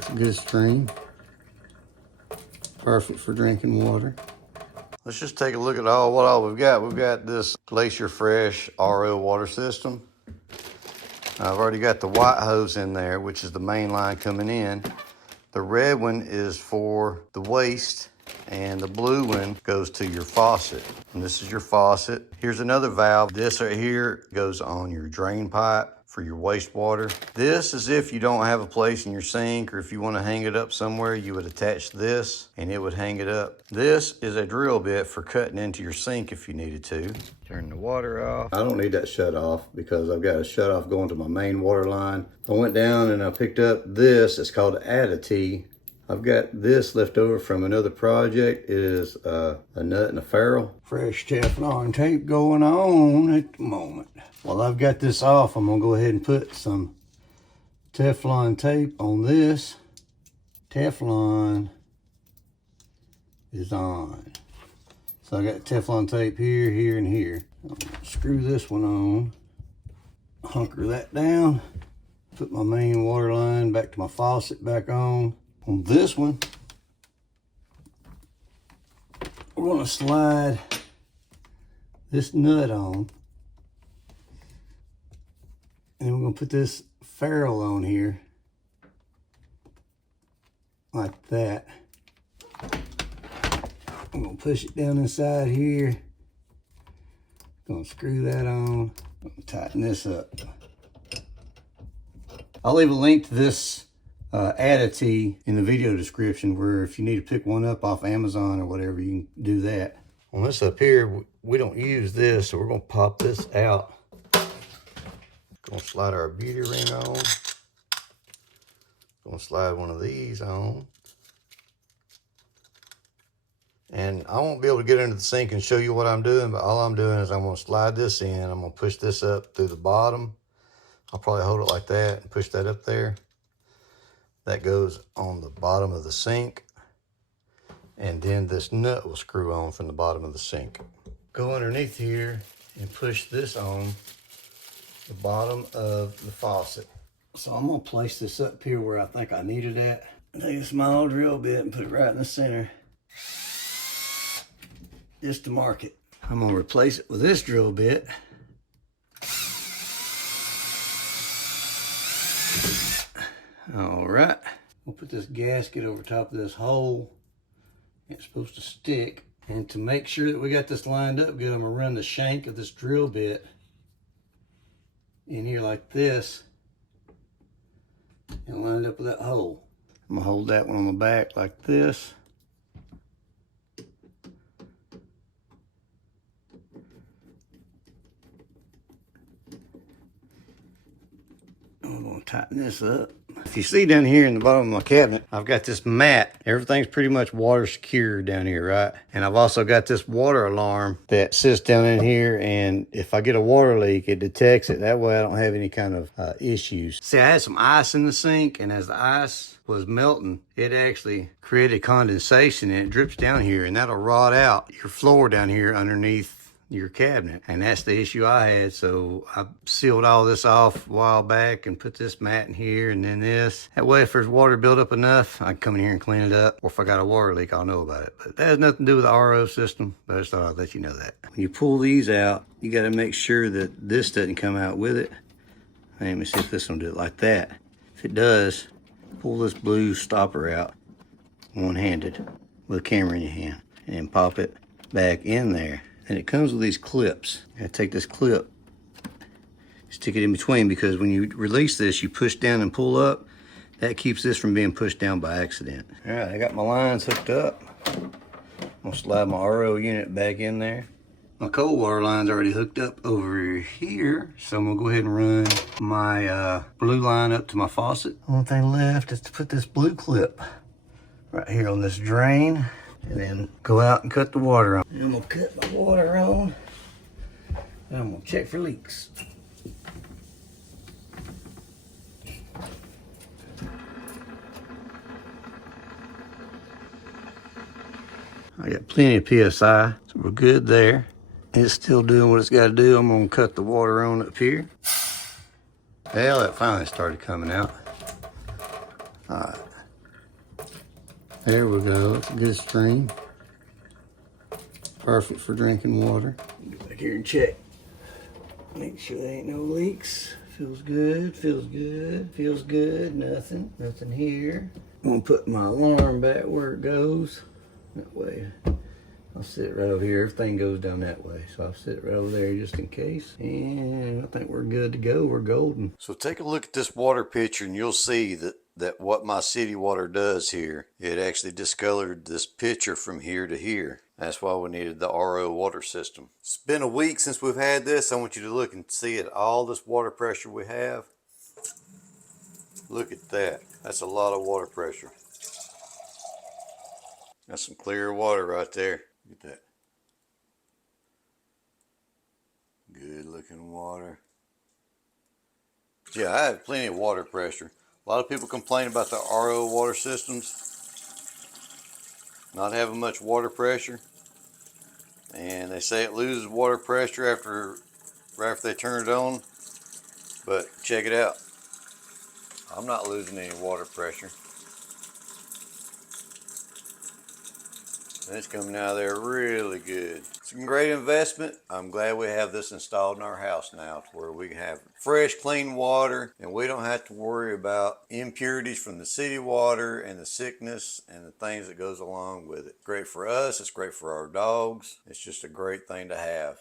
That's a good stream. Perfect for drinking water. Let's just take a look at what all we've got. We've got this Glacier Fresh RO water system. I've already got the white hose in there, which is the main line coming in. The red one is for the waste, and the blue one goes to your faucet. And this is your faucet. Here's another valve. This right here goes on your drain pipe for your wastewater. This is if you don't have a place in your sink, or if you want to hang it up somewhere, you would attach this and it would hang it up. This is a drill bit for cutting into your sink if you needed to. Turn the water off. I don't need that shut off because I've got a shut off going to my main water line. I went down and I picked up this. It's called Additive. I've got this left over from another project. It is a nut and a ferrule. Fresh Teflon tape going on at the moment. While I've got this off, I'm gonna go ahead and put some Teflon tape on this. Teflon is on. So I got Teflon tape here, here, and here. I'm gonna screw this one on, hunker that down, put my main water line back to my faucet back on. On this one, we're gonna slide this nut on. And we're gonna put this ferrule on here, like that. I'm gonna push it down inside here. Gonna screw that on. I'm gonna tighten this up. I'll leave a link to this additive in the video description, where if you need to pick one up off Amazon or whatever, you can do that. On this up here, we don't use this, so we're gonna pop this out. Gonna slide our beauty ring on. Gonna slide one of these on. And I won't be able to get into the sink and show you what I'm doing, but all I'm doing is I'm gonna slide this in. I'm gonna push this up through the bottom. I'll probably hold it like that and push that up there. That goes on the bottom of the sink. And then this nut will screw on from the bottom of the sink. Go underneath here and push this on the bottom of the faucet. So I'm gonna place this up here where I think I need it at. Take a small drill bit and put it right in the center, just to mark it. I'm gonna replace it with this drill bit. All right, we'll put this gasket over top of this hole. It's supposed to stick. And to make sure that we got this lined up good, I'm gonna run the shank of this drill bit in here like this and line it up with that hole. I'm gonna hold that one on the back like this. I'm gonna tighten this up. If you see down here in the bottom of my cabinet, I've got this mat. Everything's pretty much water secure down here, right? And I've also got this water alarm that sits down in here, and if I get a water leak, it detects it. That way I don't have any kind of issues. See, I had some ice in the sink, and as the ice was melting, it actually created condensation, and it drips down here, and that'll rot out your floor down here underneath your cabinet. And that's the issue I had. So I sealed all this off a while back and put this mat in here and then this. That way, if there's water built up enough, I can come in here and clean it up. Or if I got a water leak, I'll know about it. But that has nothing to do with the RO system, but I just thought I'd let you know that. When you pull these out, you got to make sure that this doesn't come out with it. Let me see if this one will do it like that. If it does, pull this blue stopper out one-handed with a camera in your hand and pop it back in there. And it comes with these clips. You gotta take this clip, stick it in between, because when you release this, you push down and pull up. That keeps this from being pushed down by accident. All right, I got my lines hooked up. I'm gonna slide my RO unit back in there. My cold water line's already hooked up over here, so I'm gonna go ahead and run my blue line up to my faucet. Only thing left is to put this blue clip right here on this drain, and then go out and cut the water on. And I'm gonna cut my water on, and I'm gonna check for leaks. I got plenty of PSI, so we're good there. It's still doing what it's gotta do. I'm gonna cut the water on up here. Well, that finally started coming out. All right, There we go. It's a good stream. Perfect for drinking water. Get back here and check. Make sure there ain't no leaks. Feels good, feels good, feels good. Nothing here. I'm gonna put my alarm back where it goes. That way, I'll sit right over here. Everything goes down that way. So I'll sit right over there just in case. And I think we're good to go. We're golden. So take a look at this water picture and you'll see that what my city water does here, it actually discolored this picture from here to here. That's why we needed the RO water system. It's been a week since we've had this. I want you to look and see at all this water pressure we have. Look at that. That's a lot of water pressure. That's some clear water right there. Look at that. Good looking water. Yeah, I have plenty of water pressure. A lot of people complain about the RO water systems not having much water pressure. And they say it loses water pressure right after they turn it on. But check it out. I'm not losing any water pressure. And it's coming out of there really good. It's a great investment. I'm glad we have this installed in our house now to where we can have fresh, clean water and we don't have to worry about impurities from the city water and the sickness and the things that goes along with it. Great for us. It's great for our dogs. It's just a great thing to have.